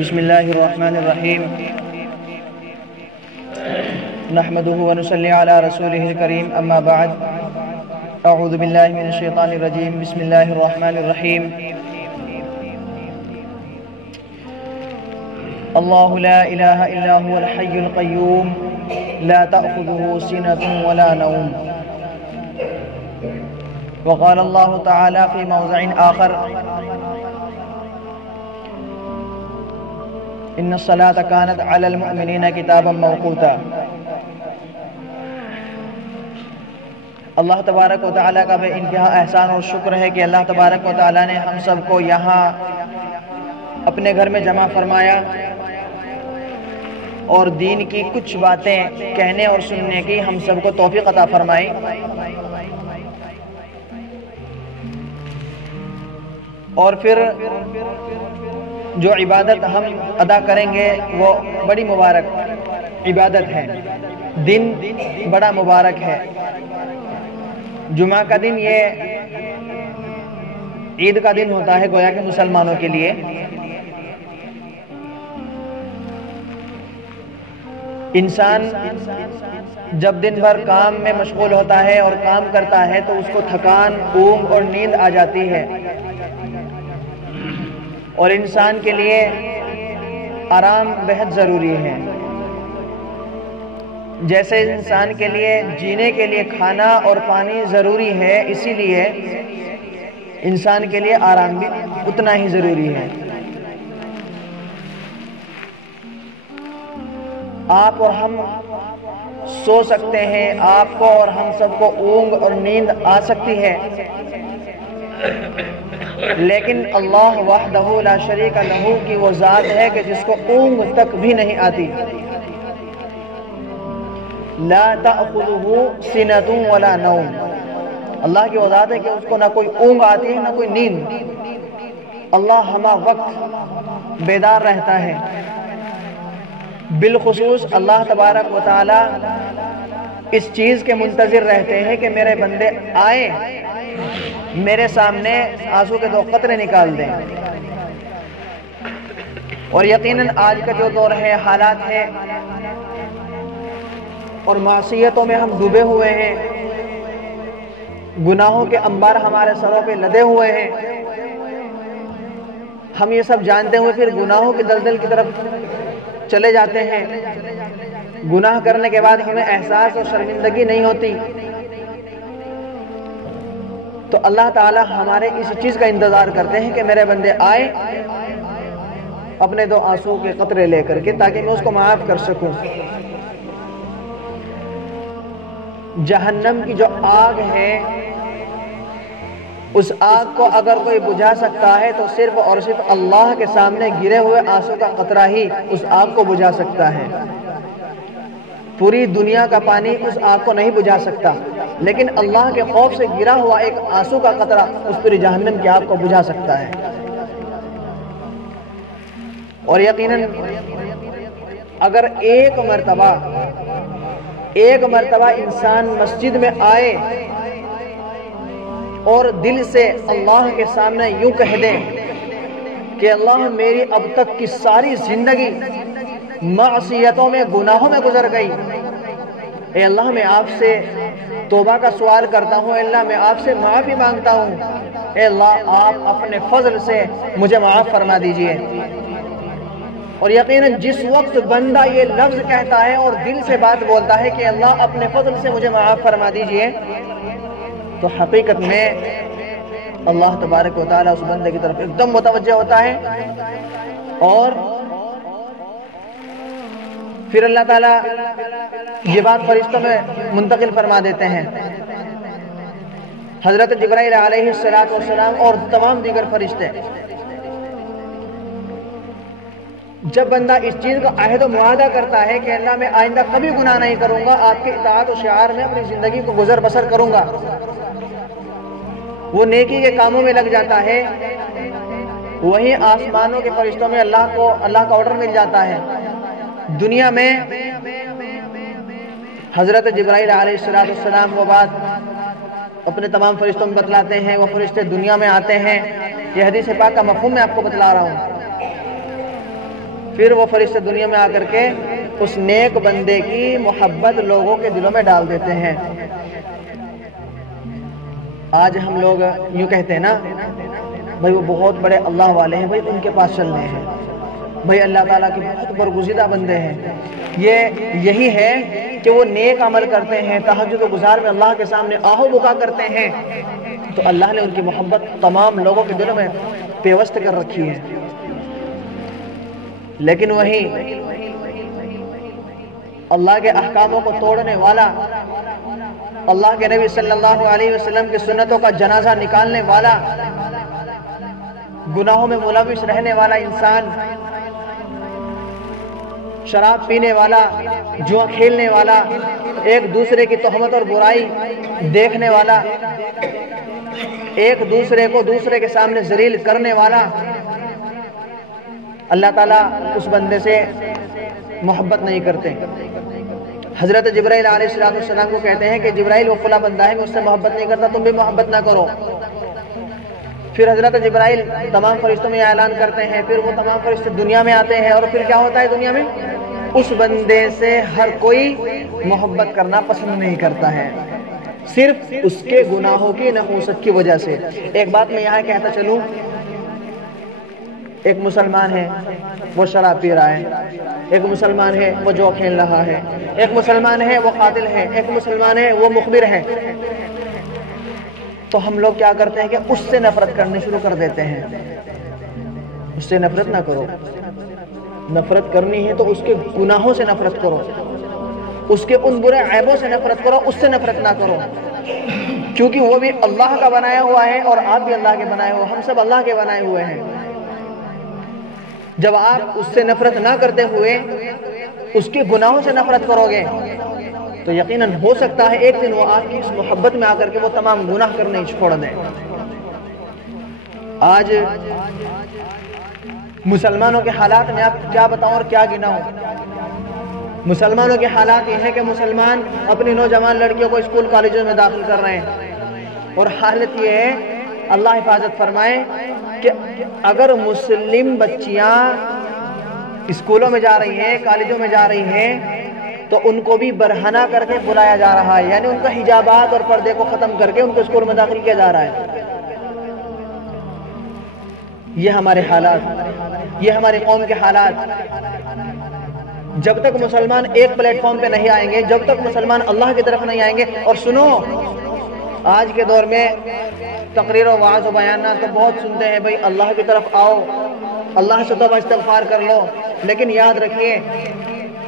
بسم الله الرحمن الرحيم نحمده ونصلي على رسوله الكريم أما بعد أعوذ بالله من الشيطان الرجيم بسم الله الرحمن الرحيم الله لا إله إلا هو الحي القيوم لا تأخذه سنة ولا نوم وقال الله تعالى في موضع آخر ان الصلاة كانت على المؤمنين کتابا موقوتا۔ اللہ تبارک و تعالیٰ کا بے انتہا احسان اور شکر ہے کہ اللہ تبارک و تعالیٰ نے ہم سب کو یہاں اپنے گھر میں جمع فرمایا اور دین کی کچھ باتیں کہنے اور سننے کی ہم سب کو توفیق عطا فرمائی۔ اور پھر جو عبادت ہم ادا کریں گے وہ بڑی مبارک عبادت ہے، دن بڑا مبارک ہے۔ جمعہ کا دن یہ عید کا دن ہوتا ہے گویا کہ مسلمانوں کے لیے۔ انسان جب دن بھر کام میں مشغول ہوتا ہے اور کام کرتا ہے تو اس کو تھکان، اونگ اور نیند آ جاتی ہے، اور انسان کے لیے آرام بہت ضروری ہے۔ جیسے انسان کے لیے جینے کے لیے کھانا اور پانی ضروری ہے، اسی لیے انسان کے لیے آرام بھی اتنا ہی ضروری ہے۔ آپ اور ہم سو سکتے ہیں، آپ کو اور ہم سب کو اونگ اور نیند آ سکتی ہے، لیکن اللہ وحدہ لا شریک لہ کی وہ ذات ہے کہ جس کو اونگ تک بھی نہیں آتی۔ لا تأخذہ سنۃ ولا نوم، اللہ کی وہ ذات ہے کہ اس کو نہ کوئی اونگ آتی ہے نہ کوئی نیند۔ اللہ ہمہ وقت بیدار رہتا ہے۔ بالخصوص اللہ تبارک و تعالی اس چیز کے منتظر رہتے ہیں کہ میرے بندے آئیں، میرے سامنے آنسو کے 2 قطرے نکال دیں۔ اور یقیناً آج کا جو دور ہے، حالات ہے اور معصیتوں میں ہم ڈوبے ہوئے ہیں، گناہوں کے انبار ہمارے سروں پہ لدے ہوئے ہیں۔ ہم یہ سب جانتے ہوئے پھر گناہوں کی دلدل کی طرف چلے جاتے ہیں۔ گناہ کرنے کے بعد ہمیں احساس اور شرمندگی نہیں ہوتی۔ تو اللہ تعالی ہمارے اس چیز کا انتظار کرتے ہیں کہ میرے بندے آئے اپنے 2 آنسو کے قطرے لے کر کے، تاکہ میں اس کو معاف کر سکوں۔ جہنم کی جو آگ ہے، اس آگ کو اگر کوئی بجھا سکتا ہے تو صرف اور صرف اللہ کے سامنے گرے ہوئے آنسو کا قطرہ ہی اس آگ کو بجھا سکتا ہے۔ پوری دنیا کا پانی اس آگ کو نہیں بجھا سکتا، لیکن اللہ کے خوف سے گرا ہوا ایک آنسو کا قطرہ اس پوری جہنم کی آگ کو بجھا سکتا ہے۔ اور یقیناً اگر ایک مرتبہ انسان مسجد میں آئے اور دل سے اللہ کے سامنے یوں کہہ دیں کہ اللہ میری اب تک کی ساری زندگی معصیتوں میں، گناہوں میں گزر گئی، اے اللہ میں آپ سے توبہ کا سوال کرتا ہوں، اے اللہ میں آپ سے معافی مانگتا ہوں، اے اللہ آپ اپنے فضل سے مجھے معاف فرما دیجئے۔ اور یقیناً جس وقت بندہ یہ لفظ کہتا ہے اور دل سے بات بولتا ہے کہ اللہ اپنے فضل سے مجھے معاف فرما دیجئے، تو حقیقت میں اللہ تبارک و تعالیٰ اس بندے کی طرف ایک دم متوجہ ہوتا ہے، اور پھر اللہ تعالیٰ یہ بات فرشتوں میں منتقل فرما دیتے ہیں۔ حضرت جبرائیل علیہ السلام اور تمام دیگر فرشتے، جب بندہ اس چیز کا عہد و معاہدہ کرتا ہے کہ اللہ میں آئندہ کبھی گناہ نہیں کروں گا، آپ کے اطاعت و شعار میں اپنی زندگی کو گزر بسر کروں گا، وہ نیکی کے کاموں میں لگ جاتا ہے، وہیں آسمانوں کے فرشتوں میں اللہ کا آرڈر مل جاتا ہے۔ دنیا میں حضرت جبرائیل علیہ السلام وہ بات اپنے تمام فرشتوں میں بتلاتے ہیں، وہ فرشتے دنیا میں آتے ہیں۔ یہ حدیث پاک کا مفہوم میں آپ کو بتلا رہا ہوں۔ پھر وہ فرشتے دنیا میں آ کر کے اس نیک بندے کی محبت لوگوں کے دلوں میں ڈال دیتے ہیں۔ آج ہم لوگ یوں کہتے ہیں نا بھائی وہ بہت بڑے اللہ والے ہیں، بھائی ان کے پاس چلنے ہیں، بھائی اللہ تعالیٰ کے بہت برگزیدہ بندے ہیں۔ یہی ہے کہ وہ نیک عمل کرتے ہیں، تہجد و گزار میں اللہ کے سامنے آہو بکا کرتے ہیں، تو اللہ نے ان کی محبت تمام لوگوں کے دلوں میں پیوست کر رکھی ہے۔ لیکن وہیں اللہ کے احکاموں کو توڑنے والا، اللہ کے نبی صلی اللہ علیہ وسلم کی سنتوں کا جنازہ نکالنے والا، گناہوں میں ملوث رہنے والا انسان، شراب پینے والا، جوا کھیلنے والا، ایک دوسرے کی تہمت اور برائی دیکھنے والا، ایک دوسرے کو دوسرے کے سامنے ذلیل کرنے والا، اللہ تعالیٰ اس بندے سے محبت نہیں کرتے۔ حضرت جبرائیل علیہ السلام کو کہتے ہیں کہ جبرائیل وہ فلاں بندہ ہے، میں اس سے محبت نہیں کرتا، تم بھی محبت نہ کرو۔ پھر حضرت جبرائیل تمام فرشتوں میں اعلان کرتے ہیں، پھر وہ تمام فرشتے دنیا میں آتے ہیں، اور پھر کیا ہوتا ہے دنیا میں؟ اس بندے سے ہر کوئی محبت کرنا پسند نہیں کرتا ہے، صرف اس کے گناہوں کی نحوست کی وجہ سے۔ ایک بات میں یہاں کہتا چلوں، ایک مسلمان ہے وہ شراب پی رہا ہے، ایک مسلمان ہے وہ جو کھیل رہا ہے، ایک مسلمان ہے وہ قاتل ہے، ایک مسلمان ہے وہ مخبر ہے، تو ہم لوگ کیا کرتے ہیں کہ اس سے نفرت کرنے شروع کر دیتے ہیں۔ اس سے نفرت نہ کرو، نفرت کرنی ہے تو اس کے گناہوں سے نفرت کرو، اس کے ان برے عیبوں سے نفرت کرو، اس سے نفرت نہ کرو، کیونکہ وہ بھی اللہ کا بنایا ہوا ہے اور آپ بھی اللہ کے بنائے ہوئے، ہم سب اللہ کے بنائے ہوئے ہیں۔ جب آپ اس سے نفرت نہ کرتے ہوئے اس کے گناہوں سے نفرت کرو گے تو یقیناً ہو سکتا ہے ایک دن وہ آپ کی اس محبت میں آ کر کے وہ تمام گناہ کرنے چھوڑ دیں۔ آج مسلمانوں کے حالات میں آپ کیا بتاؤں اور کیا گناؤں؟ مسلمانوں کے حالات یہ ہے کہ مسلمان اپنی نوجوان لڑکیوں کو اسکول کالجوں میں داخل کر رہے ہیں، اور حالت یہ ہے اللہ حفاظت فرمائے کہ اگر مسلم بچیاں اسکولوں میں جا رہی ہیں، کالجوں میں جا رہی ہیں، تو ان کو بھی برہنہ کر کے بلایا جا رہا ہے، یعنی ان کا حجابات اور پردے کو ختم کر کے ان کو اسکول میں داخل کیا جا رہا ہے۔ یہ ہمارے حالات، یہ ہماری قوم کے حالات۔ جب تک مسلمان ایک پلیٹ فارم پہ نہیں آئیں گے، جب تک مسلمان اللہ کی طرف نہیں آئیں گے، اور سنو آج کے دور میں تقریر و وعظ و بیانات تو بہت سنتے ہیں، بھئی اللہ کی طرف آؤ، اللہ سے توبہ استغفار کر لو، لیکن یاد رکھیے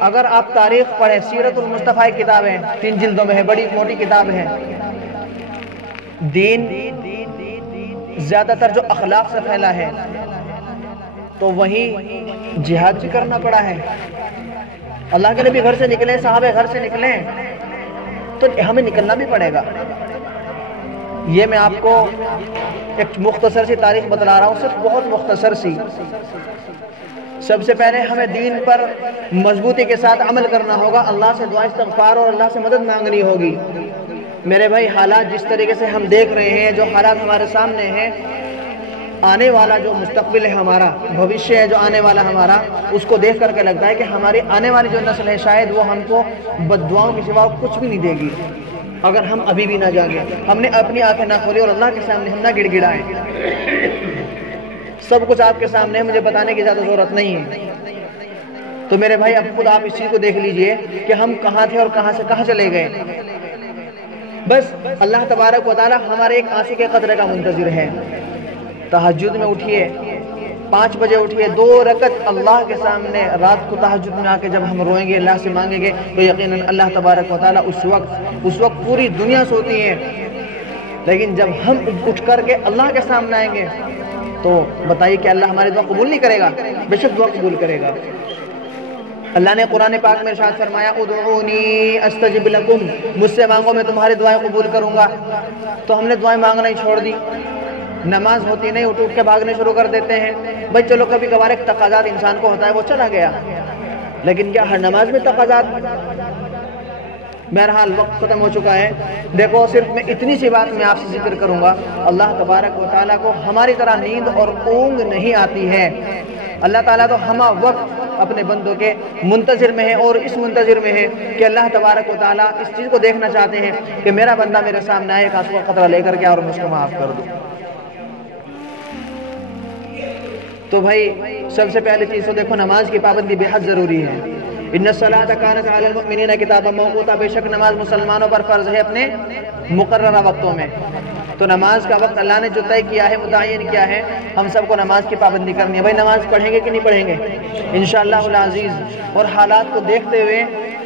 اگر آپ تاریخ پڑھیں، سیرت المصطفیٰ کی کتاب ہے، 3 جلدوں میں ہے، بڑی موٹی کتاب ہے، دین زیادہ تر جو اخلاق سے پھیلا ہے، تو وہیں جہاد بھی کرنا پڑا ہے۔ اللہ کے نبی گھر سے نکلے، صحابہ گھر سے نکلے، تو ہمیں نکلنا بھی پڑے گا۔ یہ میں آپ کو ایک مختصر سی تاریخ بتلا رہا ہوں، صرف بہت مختصر سی۔ سب سے پہلے ہمیں دین پر مضبوطی کے ساتھ عمل کرنا ہوگا، اللہ سے دعا استغفار اور اللہ سے مدد مانگنی ہوگی۔ میرے بھائی حالات جس طریقے سے ہم دیکھ رہے ہیں، جو حالات ہمارے سامنے ہیں، آنے والا جو مستقبل ہے ہمارا، بھوشیہ ہے جو آنے والا ہمارا، اس کو دیکھ کر کے لگتا ہے کہ ہماری آنے والی جو نسل ہے شاید وہ ہم کو بد دعاؤں کے سوا کچھ بھی نہیں دے گی، اگر ہم ابھی بھی نہ جاگیں، ہم نے اپنی آنکھیں نہ کھولی اور اللہ کے سامنے ہم نہ گڑ گڑائیں۔ سب کچھ آپ کے سامنے ہے، مجھے بتانے کی زیادہ ضرورت نہیں ہے۔ تو میرے بھائی اب خود آپ اس چیز کو دیکھ لیجئے کہ ہم کہاں تھے اور کہاں سے کہاں چلے گئے۔ بس اللہ تبارک و تعالی ہمارے ایک آنسو کے قطرے کا منتظر ہے۔ تہجد میں اٹھیے، 5 بجے اٹھیے، 2 رکعت اللہ کے سامنے رات کو تہجد میں آ کے جب ہم روئیں گے، اللہ سے مانگیں گے، تو یقیناً اللہ تبارک و تعالی اس وقت پوری دنیا سوتی ہے، لیکن جب ہم اٹھ کر کے اللہ کے سامنے آئیں گے تو بتائیے کہ اللہ ہماری دعا قبول نہیں کرے گا؟ بے شک دعا قبول کرے گا۔ اللہ نے قرآن پاک میں ارشاد فرمایا ادعونی استجب لکم، مجھ سے مانگو میں تمہاری دعائیں قبول کروں گا۔ تو ہم نے دعائیں مانگنا ہی چھوڑ دی، نماز ہوتی نہیں، اٹھ کے بھاگنے شروع کر دیتے ہیں۔ بھائی چلو کبھی کبھار ایک تقاضات انسان کو ہوتا ہے، وہ چلا گیا، لیکن کیا ہر نماز میں تقاضات؟ بہرحال وقت ختم ہو چکا ہے۔ دیکھو صرف میں اتنی سی بات میں آپ سے ذکر کروں گا، اللہ تبارک و تعالیٰ کو ہماری طرح نیند اور اونگ نہیں آتی ہے۔ اللہ تعالیٰ تو ہمہ وقت اپنے بندوں کے منتظر میں ہیں اور اس منتظر میں ہیں کہ اللہ تبارک و تعالیٰ اس چیز کو دیکھنا چاہتے ہیں کہ میرا بندہ میرے سامنے آئے، ایک آنسو کا قطرہ لے کر کے اور میں اس کو معاف کر دوں۔ تو بھائی سب سے پہلی چیز تو دیکھو نماز کی پابندی بے حد ضروری ہے۔ ان الصلاۃ کانت علی المؤمنین کتابا موقوتا، بے شک نماز مسلمانوں پر فرض ہے اپنے مقررہ وقتوں میں۔ تو نماز کا وقت اللہ نے جو طے کیا ہے، متعین کیا ہے، ہم سب کو نماز کی پابندی کرنی ہے۔ بھائی نماز پڑھیں گے کہ نہیں پڑھیں گے؟ انشاءاللہ العزیز۔ اور حالات کو دیکھتے ہوئے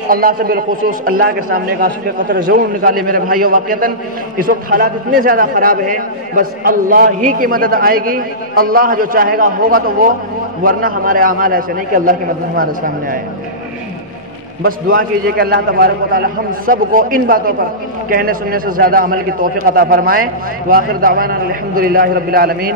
اللہ سے بالخصوص اللہ کے سامنے کا آنسو کے قطرے ضرور نکالے میرے بھائیو۔ واقعتاً اس وقت حالات اتنے زیادہ خراب ہیں، بس اللہ ہی کی مدد آئے گی، اللہ جو چاہے گا ہوگا تو وہ، ورنہ ہمارے اعمال ایسے نہیں کہ اللہ کی مدد ہمارے سامنے آئے۔ بس دعا کیجئے کہ اللہ تبارک و تعالی ہم سب کو ان باتوں پر کہنے سننے سے زیادہ عمل کی توفیق عطا فرمائے۔ وآخر دعوانا الحمدللہ رب العالمین۔